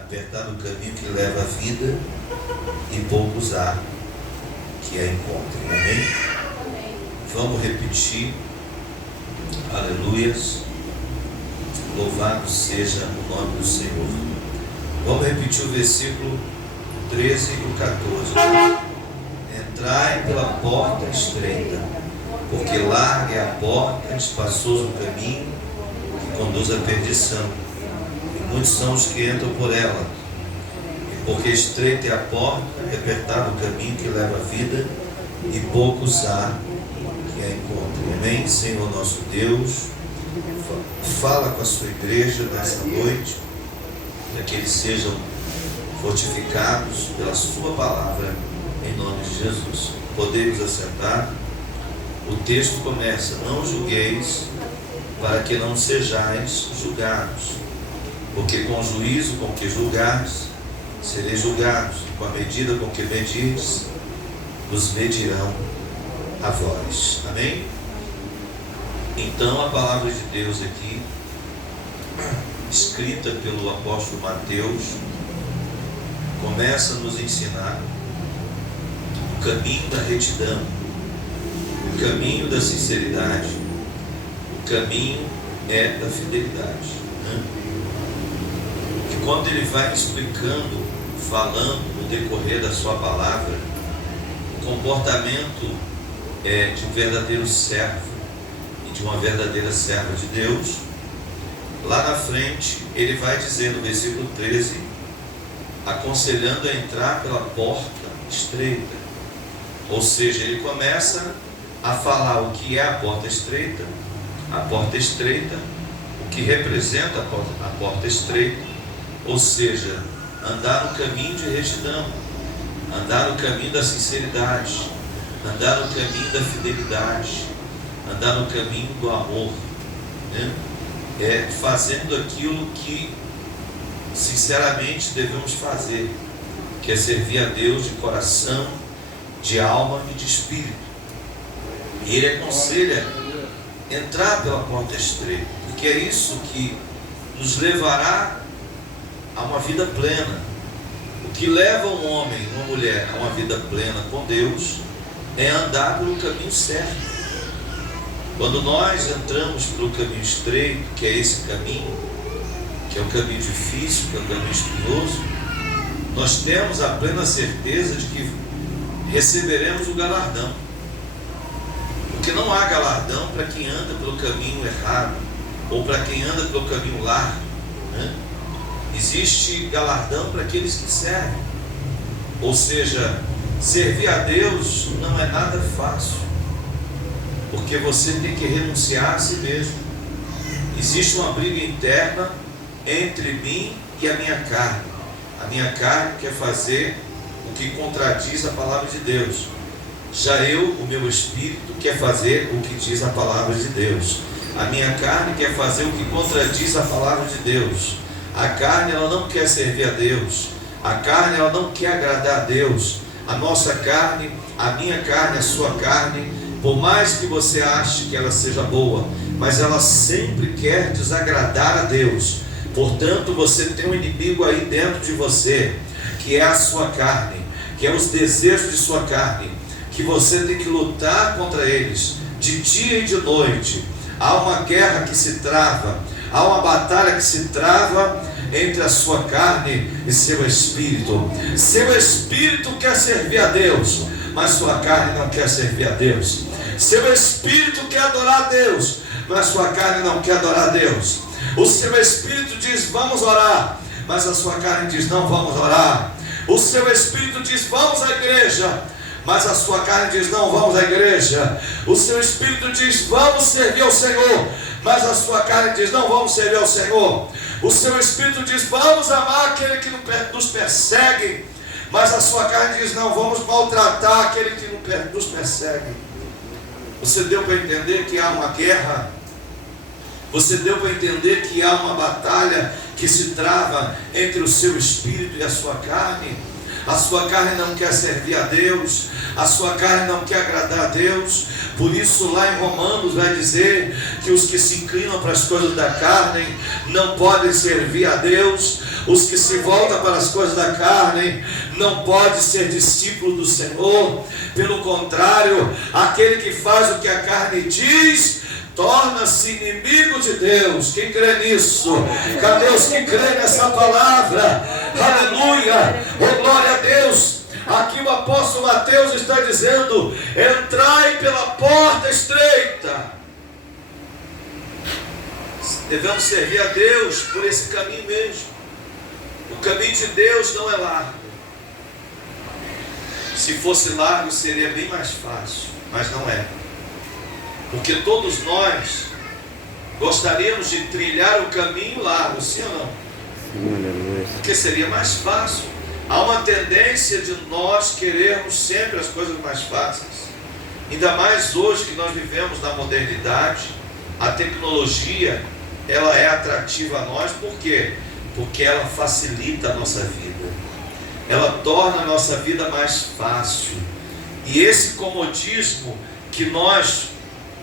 apertado o caminho que leva à vida e poucos há que a encontrem. Amém? Vamos repetir. Aleluias. Louvado seja o nome do Senhor. Vamos repetir o versículo 13 e o 14. Entrai pela porta estreita, porque larga é a porta, espaçoso o caminho que conduz à perdição, e muitos são os que entram por ela. E porque estreita é a porta, e apertado o caminho que leva à vida, e poucos há que a encontrem. Amém? Senhor nosso Deus, fala com a sua igreja nessa noite, para que eles sejam fortificados pela sua palavra, em nome de Jesus. Podemos assentar. O texto começa: não julgueis, para que não sejais julgados, porque com o juízo com que julgares, sereis julgados, com a medida com que medirdes, vos medirão a vós. Amém? Então a palavra de Deus aqui, escrita pelo apóstolo Mateus, começa a nos ensinar o caminho da retidão, o caminho da sinceridade, o caminho da fidelidade, né? E quando ele vai explicando, falando no decorrer da sua palavra, o comportamento de um verdadeiro servo e de uma verdadeira serva de Deus, lá na frente ele vai dizer no versículo 13, aconselhando a entrar pela porta estreita. Ou seja, ele começa a falar o que é a porta estreita, o que representa a porta estreita, ou seja, andar no caminho de retidão, andar no caminho da sinceridade, andar no caminho da fidelidade, andar no caminho do amor, né? Fazendo aquilo que sinceramente devemos fazer, que é servir a Deus de coração, de alma e de espírito. E ele aconselha entrar pela porta estreita, porque é isso que nos levará a uma vida plena. O que leva um homem, uma mulher a uma vida plena com Deus é andar pelo caminho certo. Quando nós entramos pelo caminho estreito, que é esse caminho, que é um caminho difícil, que é um caminho espinhoso, nós temos a plena certeza de que receberemos o galardão. Porque não há galardão para quem anda pelo caminho errado, ou para quem anda pelo caminho largo, né? Existe galardão para aqueles que servem. Ou seja, servir a Deus não é nada fácil, porque você tem que renunciar a si mesmo. Existe uma briga interna entre mim e a minha carne. A minha carne quer fazer o que contradiz a palavra de Deus. Já o meu espírito, quer fazer o que diz a palavra de Deus. A minha carne quer fazer o que contradiz a palavra de Deus. A carne, ela não quer servir a Deus. A carne, ela não quer agradar a Deus. A nossa carne, a minha carne, a sua carne, por mais que você ache que ela seja boa, mas ela sempre quer desagradar a Deus. Portanto, você tem um inimigo aí dentro de você, que é a sua carne, que é os desejos de sua carne, que você tem que lutar contra eles, de dia e de noite. Há uma guerra que se trava, há uma batalha que se trava entre a sua carne e seu espírito. Seu espírito quer servir a Deus, mas sua carne não quer servir a Deus. Seu espírito quer adorar a Deus, mas sua carne não quer adorar a Deus. O seu espírito diz: vamos orar, mas a sua carne diz: não vamos orar. O seu espírito diz: vamos à igreja, mas a sua carne diz: não vamos à igreja. O seu espírito diz: vamos servir ao Senhor, mas a sua carne diz: não vamos servir ao Senhor. O seu espírito diz: vamos amar aquele que nos persegue, mas a sua carne diz: não vamos maltratar aquele que nos persegue. Você deu para entender que há uma guerra? Você deu para entender que há uma batalha que se trava entre o seu espírito e a sua carne? A sua carne não quer servir a Deus, a sua carne não quer agradar a Deus. Por isso lá em Romanos vai dizer que os que se inclinam para as coisas da carne não podem servir a Deus. Os que se voltam para as coisas da carne não pode ser discípulo do Senhor. Pelo contrário, aquele que faz o que a carne diz torna-se inimigo de Deus. Quem crê nisso? Cadê os que crê nessa palavra? Aleluia! Oh, glória a Deus! Aqui o apóstolo Mateus está dizendo: entrai pela porta estreita. Devemos servir a Deus por esse caminho mesmo. O caminho de Deus não é largo. Se fosse largo seria bem mais fácil, mas não é. Porque todos nós gostaríamos de trilhar o caminho largo, sim ou não? Porque seria mais fácil. Há uma tendência de nós querermos sempre as coisas mais fáceis. Ainda mais hoje que nós vivemos na modernidade. A tecnologia, ela é atrativa a nós. Por quê? Porque ela facilita a nossa vida. Ela torna a nossa vida mais fácil. E esse comodismo que nós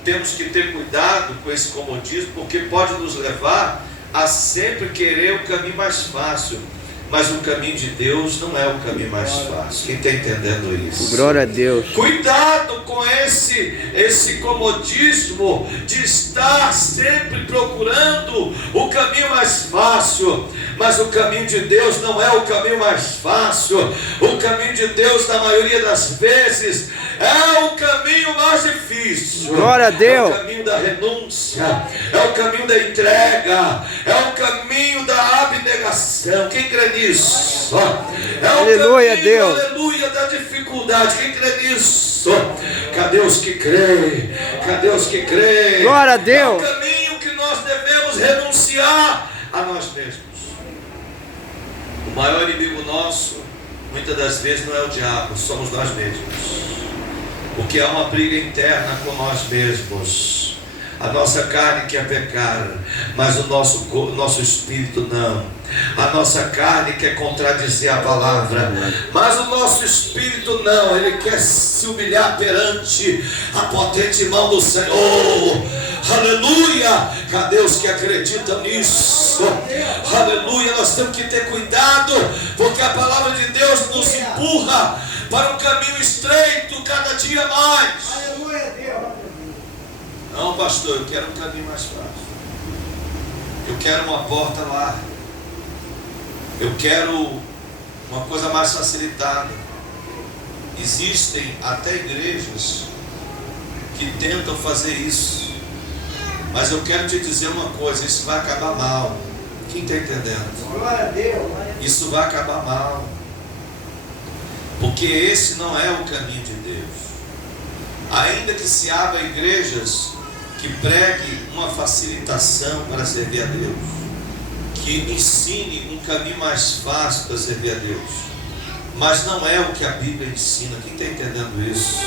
temos que ter cuidado com esse comodismo, porque pode nos levar a sempre querer o caminho mais fácil. Mas o caminho de Deus não é o caminho mais fácil. Quem está entendendo isso? Glória a Deus. Cuidado com esse comodismo de estar sempre procurando o caminho mais fácil. Mas o caminho de Deus não é o caminho mais fácil. O caminho de Deus, na maioria das vezes, é o caminho mais difícil. Glória a Deus. É o caminho da renúncia, é o caminho da entrega, é o caminho da abnegação. Quem crê nisso? É o Aleluia, caminho, Deus. aleluia, da dificuldade. Quem crê nisso? Cadê os que creem? Cadê os que creem? Glória a Deus. É o caminho que nós devemos renunciar a nós mesmos. O maior inimigo nosso, muitas das vezes, não é o diabo, somos nós mesmos. Porque há uma briga interna com nós mesmos. A nossa carne quer pecar, mas o nosso espírito não. A nossa carne quer contradizer a palavra, mas o nosso espírito não. Ele quer se humilhar perante a potente mão do Senhor. Aleluia! Cadê os que acreditam nisso? Aleluia! Nós temos que ter cuidado, porque a palavra de Deus nos empurra para um caminho estreito cada dia mais. Aleluia, Deus. Não, pastor, eu quero um caminho mais fácil. Eu quero uma porta larga. Eu quero uma coisa mais facilitada. Existem até igrejas que tentam fazer isso. Mas eu quero te dizer uma coisa, isso vai acabar mal. Quem está entendendo? Glória a Deus. Isso vai acabar mal. Porque esse não é o caminho de Deus. Ainda que se abra igrejas que pregue uma facilitação para servir a Deus, que ensine um caminho mais fácil para servir a Deus, mas não é o que a Bíblia ensina. Quem está entendendo isso?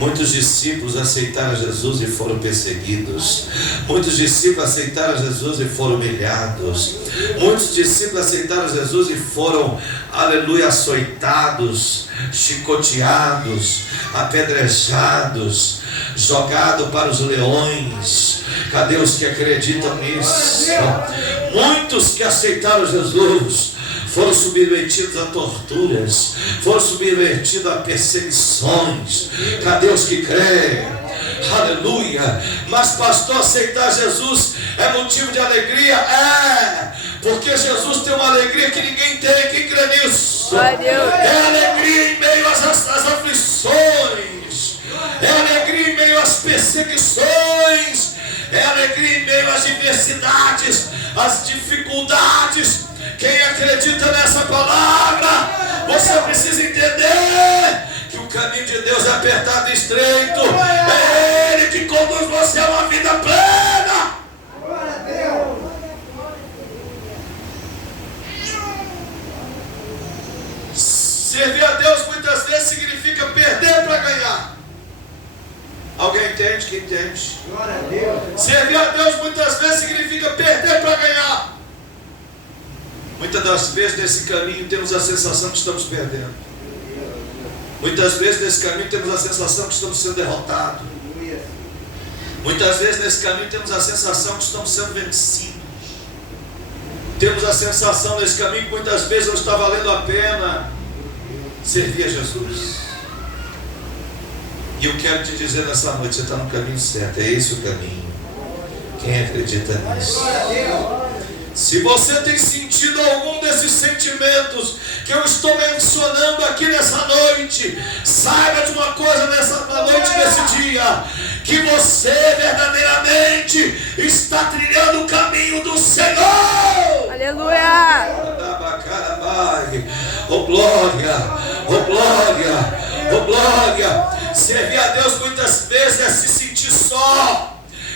Muitos discípulos aceitaram Jesus e foram perseguidos. Muitos discípulos aceitaram Jesus e foram humilhados. Muitos discípulos aceitaram Jesus e foram, aleluia, açoitados, chicoteados, apedrejados, jogados para os leões. Cadê os que acreditam nisso? Muitos que aceitaram Jesus foram submetidos a torturas, foram submetidos a perseguições. Cadê os que creem? Aleluia! Mas pastor, aceitar Jesus é motivo de alegria? É! Porque Jesus tem uma alegria que ninguém tem. Quem crê nisso? É alegria em meio às aflições, é alegria em meio às perseguições, é alegria em meio às diversidades, às dificuldades. Quem acredita nessa palavra, você precisa entender que o caminho de Deus é apertado e estreito. É Ele que conduz você a uma vida plena. Glória a Deus. Servir a Deus muitas vezes significa perder para ganhar. Alguém entende? Quem entende? Glória a Deus. Servir a Deus muitas vezes significa perder para ganhar. Muitas das vezes nesse caminho temos a sensação que estamos perdendo. Muitas vezes nesse caminho temos a sensação que estamos sendo derrotados. Muitas vezes nesse caminho temos a sensação que estamos sendo vencidos. Temos a sensação nesse caminho que muitas vezes não está valendo a pena servir a Jesus. E eu quero te dizer nessa noite, você está no caminho certo, é esse o caminho. Quem acredita nisso? Se você tem sentido algum desses sentimentos que eu estou mencionando aqui nessa noite, saiba de uma coisa nessa noite, nesse dia, que você verdadeiramente está trilhando o caminho do Senhor. Aleluia! Oh glória, oh glória, oh glória. Servir a Deus muitas vezes é se sentir só.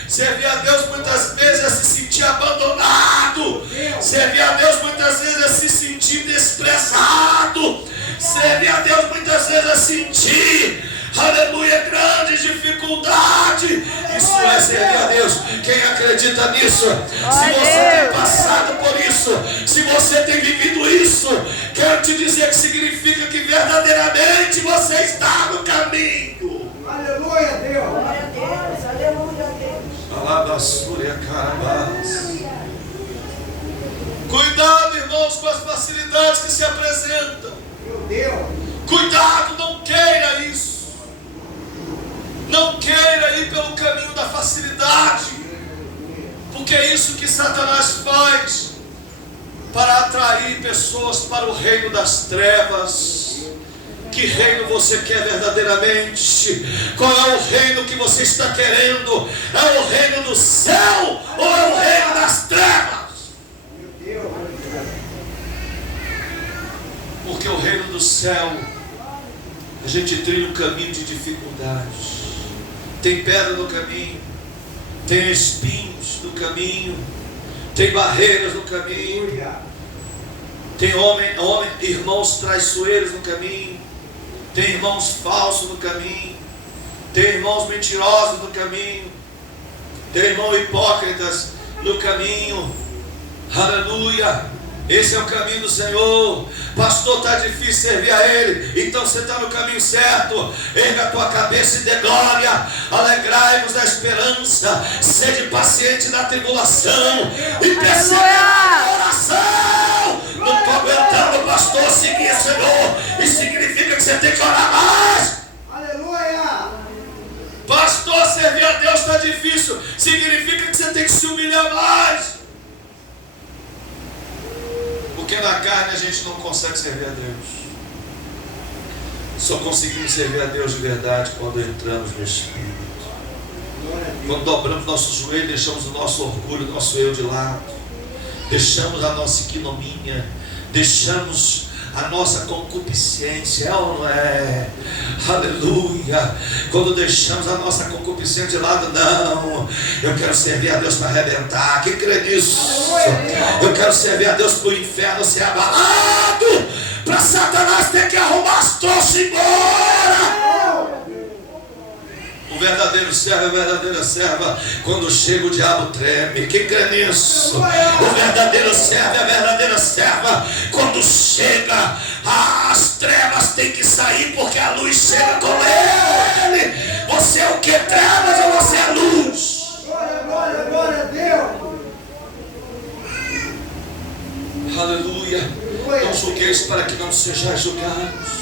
Servir a Deus muitas vezes é se sentir abandonado. Servir a Deus muitas vezes é se sentir desprezado. Servir a Deus muitas vezes é sentir, aleluia, grande dificuldade. Isso é servir a Deus. Quem acredita nisso? Se você tem passado por isso, se você tem vivido isso, quero te dizer que significa que verdadeiramente você está no caminho. Aleluia, Deus. Glória a Deus, aleluia a Deus. Cuidado, irmãos, com as facilidades que se apresentam. Meu Deus. Cuidado, não queira isso. Não queira ir pelo caminho da facilidade, porque é isso que Satanás faz para atrair pessoas para o reino das trevas. Que reino você quer verdadeiramente? Qual é o reino que você está querendo? É o reino do céu ou é o reino das trevas? Meu Deus. Porque o reino do céu, a gente trilha um caminho de dificuldades. Tem pedra no caminho, tem espinhos no caminho, tem barreiras no caminho, tem irmãos traiçoeiros no caminho, tem irmãos falsos no caminho, tem irmãos mentirosos no caminho, tem irmãos hipócritas no caminho. Aleluia! Esse é o caminho do Senhor. Pastor, está difícil servir a Ele. Então você está no caminho certo. Erga a tua cabeça e dê glória. Alegrai-vos da esperança. Sede paciente na tribulação e persevera na oração. Não estou aguentando, pastor, seguir o Senhor. Isso significa que você tem que orar mais. Aleluia. Pastor, servir a Deus está difícil. Significa que você tem que se humilhar mais. Porque na carne a gente não consegue servir a Deus. Só conseguimos servir a Deus de verdade quando entramos no Espírito. Quando dobramos nosso joelho, deixamos o nosso orgulho, o nosso eu de lado. Deixamos a nossa ignomínia. Deixamos a nossa concupiscência, é ou não é? Aleluia! Quando deixamos a nossa concupiscência de lado, não, eu quero servir a Deus para arrebentar. Quem crê nisso? Eu quero servir a Deus para o inferno ser abalado, para Satanás ter que arrumar as trouxas embora. O verdadeiro servo, a verdadeira serva, quando chega o diabo treme. Quem crê nisso? O verdadeiro servo, a verdadeira serva, quando chega, as trevas têm que sair, porque a luz chega com ele. Você é o que? Trevas ou você é luz? Glória, glória, glória a Deus. Aleluia. Não julgueis para que não sejais julgados,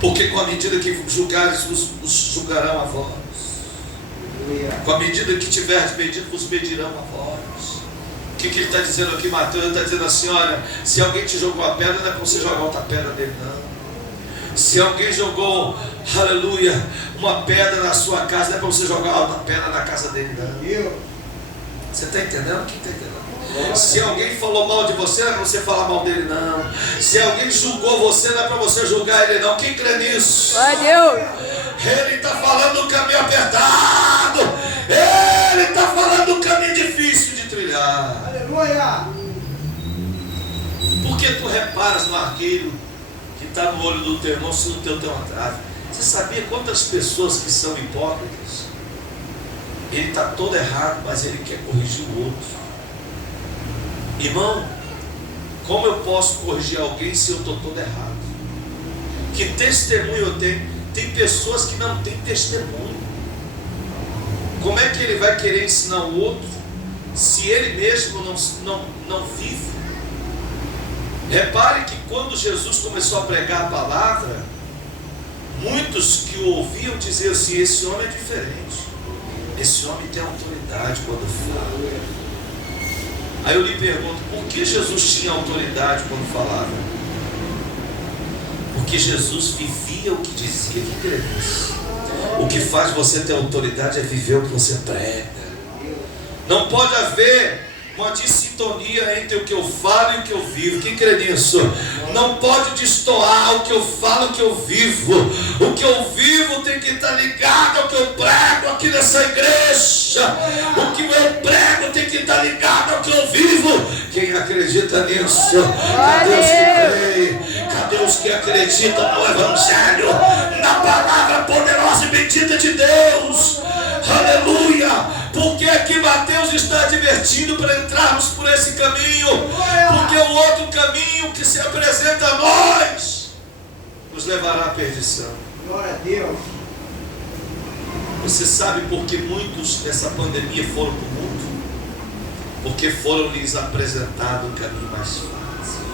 porque com a medida que julgares, os julgarão a vós. Com a medida que tiveres medido, vos medirão a vós. O que ele está dizendo aqui, Mateus? Ele está dizendo assim: olha, se alguém te jogou a pedra, não é para você jogar outra pedra dele, não. Se alguém jogou, aleluia, uma pedra na sua casa, não é para você jogar outra pedra na casa dele, não. Você está entendendo? O que está entendendo? Se alguém falou mal de você, não é para você falar mal dele, não. Se alguém julgou você, não é para você julgar ele, não. Quem crê nisso? Glória a Deus. Ele está falando do caminho apertado. Ele está falando do caminho difícil de trilhar. Aleluia. Por que tu reparas no arqueiro que está no olho do teu irmão se no teu tem uma trave? Você sabia quantas pessoas que são hipócritas? Ele está todo errado, mas ele quer corrigir o outro. Irmão, como eu posso corrigir alguém se eu estou todo errado? Que testemunho eu tenho? Tem pessoas que não têm testemunho. Como é que ele vai querer ensinar o outro se ele mesmo não vive? Repare que quando Jesus começou a pregar a palavra, muitos que o ouviam diziam assim: esse homem é diferente, esse homem tem autoridade quando fala. Aí eu lhe pergunto, por que Jesus tinha autoridade quando falava? Porque Jesus vivia o que dizia. Que crê nisso? O que faz você ter autoridade é viver o que você prega. Não pode haver uma dissintonia entre o que eu falo e o que eu vivo. Quem crê nisso? Não pode destoar o que eu falo e o que eu vivo. O que eu vivo tem que estar ligado ao que eu prego aqui nessa igreja. O que eu prego tem que estar ligado ao que eu vivo. Quem acredita nisso? Cadê os que creem? Cadê os que acreditam no Evangelho? Na palavra poderosa e bendita de Deus. Aleluia! Por que é que Mateus está advertindo para entrarmos por esse caminho? Porque o outro caminho que se apresenta a nós nos levará à perdição. Glória a Deus. Você sabe por que muitos dessa pandemia foram para o mundo? Porque foram lhes apresentado um caminho mais fácil.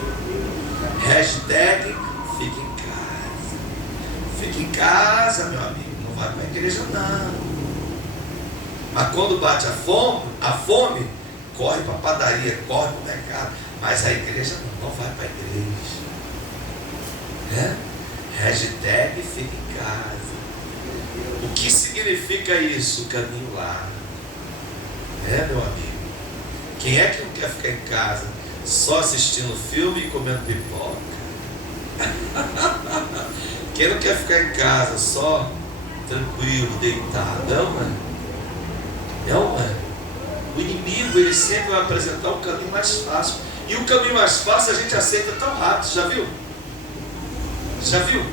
Hashtag fica em casa. Fica em casa, meu amigo. Não vai para a igreja não. Mas quando bate a fome, corre para a padaria, corre para o mercado. Mas a igreja não vai para a igreja. Hashtag fica em casa. O que significa isso? O caminho lá. Meu amigo. Quem é que não quer ficar em casa só assistindo filme e comendo pipoca? Quem não quer ficar em casa só tranquilo, deitado? Não é? O inimigo, ele sempre vai apresentar um caminho mais fácil. E o caminho mais fácil a gente aceita tão rápido. Já viu? Já viu?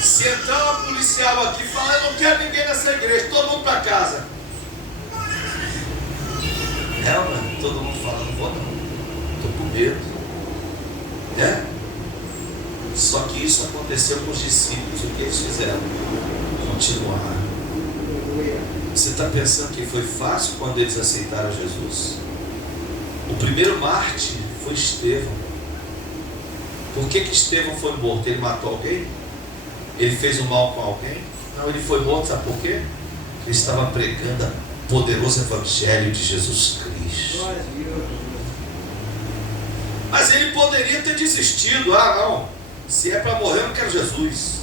Se entrar uma policial aqui e falar: eu não quero ninguém nessa igreja, todo mundo para casa. Todo mundo fala: não vou não, estou com medo. Só que isso aconteceu com os discípulos. O que eles fizeram? Continuar. Você está pensando que foi fácil quando eles aceitaram Jesus? O primeiro mártir foi Estevão. Por que Estevão foi morto? Ele matou alguém? Ele fez um mal com alguém? Não, ele foi morto, sabe por quê? Ele estava pregando o poderoso Evangelho de Jesus Cristo. Mas ele poderia ter desistido. Não, se é para morrer eu não quero Jesus.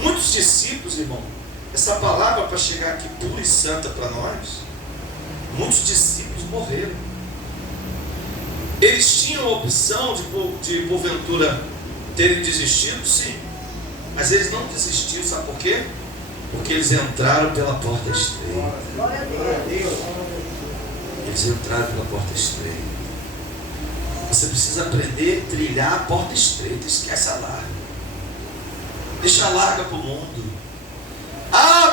Muitos discípulos, irmão, essa palavra para chegar aqui pura e santa para nós, muitos discípulos morreram. Eles tinham a opção de porventura terem desistido, sim, mas eles não desistiram, sabe por quê? Porque eles entraram pela porta estreita. Eles entraram pela porta estreita. Você precisa aprender a trilhar a porta estreita. Esquece a larga. Deixa a larga para o mundo.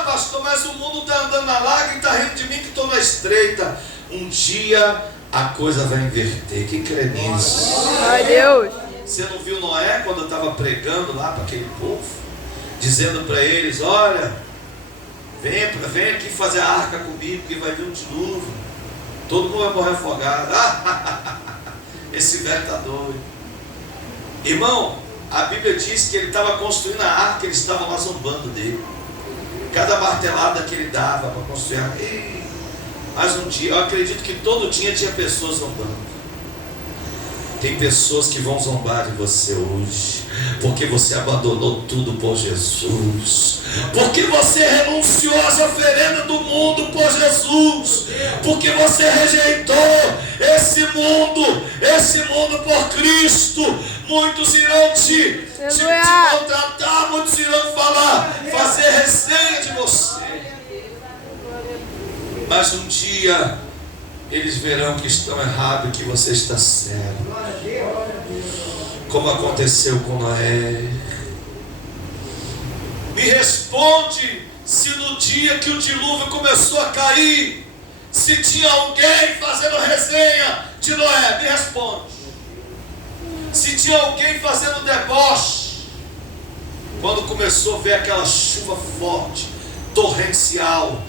Pastor, mas o mundo está andando na larga e está rindo de mim que estou na estreita. Um dia a coisa vai inverter. Quem crê nisso? Ai, Deus. Você não viu Noé quando eu estava pregando lá para aquele povo? Dizendo para eles: olha, vem aqui fazer a arca comigo, que vai vir um dilúvio. Todo mundo vai morrer afogado. Esse velho está doido. Irmão, a Bíblia diz que ele estava construindo a arca, eles estavam lá zombando dele. Cada martelada que ele dava para construir a arca. Mas um dia, eu acredito que todo dia tinha pessoas zombando. Tem pessoas que vão zombar de você hoje, porque você abandonou tudo por Jesus, porque você renunciou às oferendas do mundo por Jesus, porque você rejeitou esse mundo por Cristo. Muitos irão te maltratar, muitos irão fazer resenha de você, mas um dia eles verão que estão errados e que você está certo. Como aconteceu com Noé. Me responde se no dia que o dilúvio começou a cair, se tinha alguém fazendo resenha de Noé. Me responde. Se tinha alguém fazendo deboche, quando começou a ver aquela chuva forte, torrencial,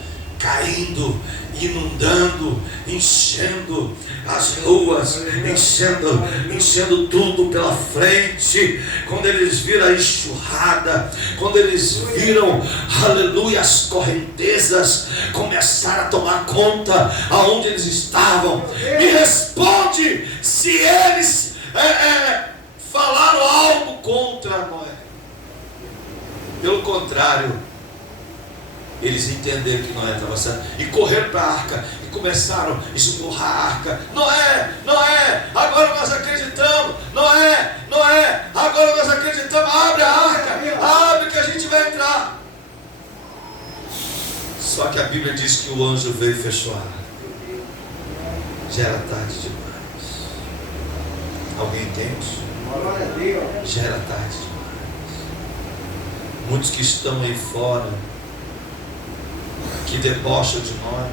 caindo, inundando, enchendo as ruas, enchendo tudo pela frente. Quando eles viram a enxurrada, quando eles viram, aleluia, as correntezas começaram a tomar conta aonde eles estavam. Me responde se eles falaram algo contra Noé. Pelo contrário, eles entenderam que Noé estava certo e correram para a arca e começaram a empurrar a arca. Noé, agora nós acreditamos. Noé, agora nós acreditamos. Abre a arca, abre que a gente vai entrar. Só que a Bíblia diz que o anjo veio e fechou a arca. Já era tarde demais. Alguém entende? Glória a Deus. Já era tarde demais. Muitos que estão aí fora, que debocham de nós,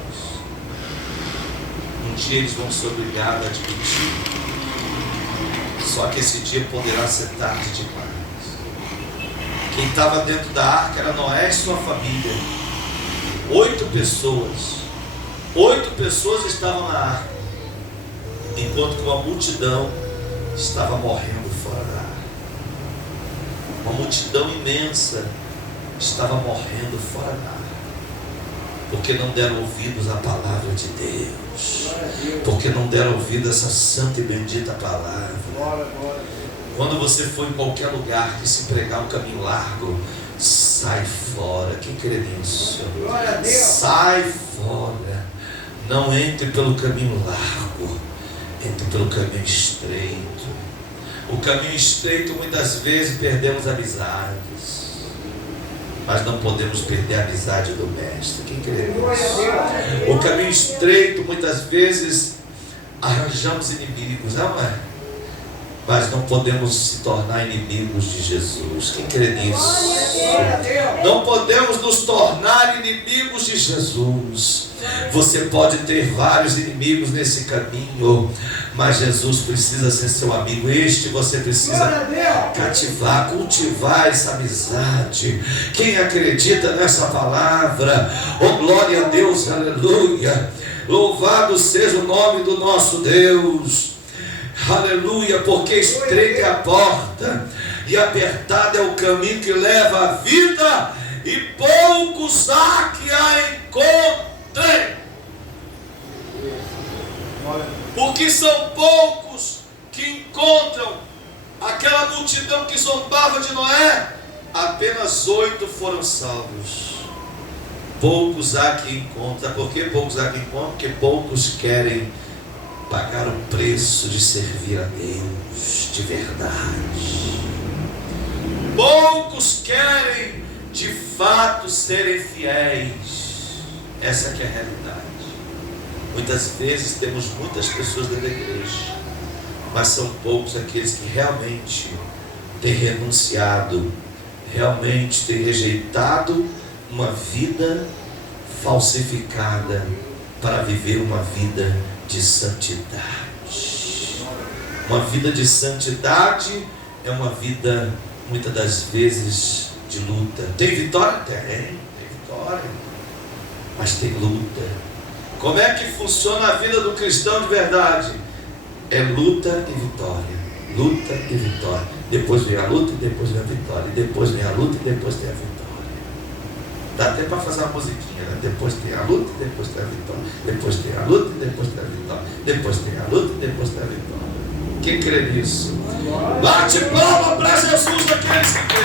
um dia eles vão ser obrigados a admitir. Só que esse dia poderá ser tarde demais. Quem estava dentro da arca era Noé e sua família. 8 pessoas estavam na arca, enquanto que uma multidão estava morrendo fora da arca. Uma multidão imensa estava morrendo fora da arca, porque não deram ouvidos à palavra de Deus, porque não deram ouvido a essa santa e bendita palavra. Quando você for em qualquer lugar que se pregar um caminho largo, sai fora. Quem crê nisso? Sai fora. Não entre pelo caminho largo, entre pelo caminho estreito. O caminho estreito, muitas vezes perdemos amizades, mas não podemos perder a amizade do Mestre. Quem crê nisso? O caminho estreito, muitas vezes arranjamos inimigos, não é? Mas não podemos se tornar inimigos de Jesus. Quem crê nisso? Não podemos nos tornar inimigos de Jesus. Você pode ter vários inimigos nesse caminho, mas Jesus precisa ser seu amigo. Você precisa cativar, cultivar essa amizade. Quem acredita nessa palavra, oh glória a Deus, aleluia. Louvado seja o nome do nosso Deus. Aleluia, porque estreita é a porta e apertado é o caminho que leva à vida, e poucos há que a encontrem. Porque são poucos que encontram. Aquela multidão que zombava de Noé, apenas 8 foram salvos. Poucos há que encontram. Por que poucos há que encontram? Porque poucos querem pagar o preço de servir a Deus de verdade. Poucos querem de fato serem fiéis. Essa que é a realidade. Muitas vezes temos muitas pessoas dentro da igreja, mas são poucos aqueles que realmente têm renunciado, realmente têm rejeitado uma vida falsificada para viver uma vida de santidade. Uma vida de santidade é uma vida, muitas das vezes, de luta. Tem vitória? Tem vitória, mas tem luta. Como é que funciona a vida do cristão de verdade? É luta e vitória. Luta e vitória. Depois vem a luta e depois vem a vitória. E depois vem a luta e depois tem a vitória. Dá até para fazer uma musiquinha, né? Depois tem a luta e depois tem a vitória. Depois tem a luta e depois tem a vitória. Depois tem a luta e depois tem a vitória. Quem crê nisso? Bate palma para Jesus, aqueles que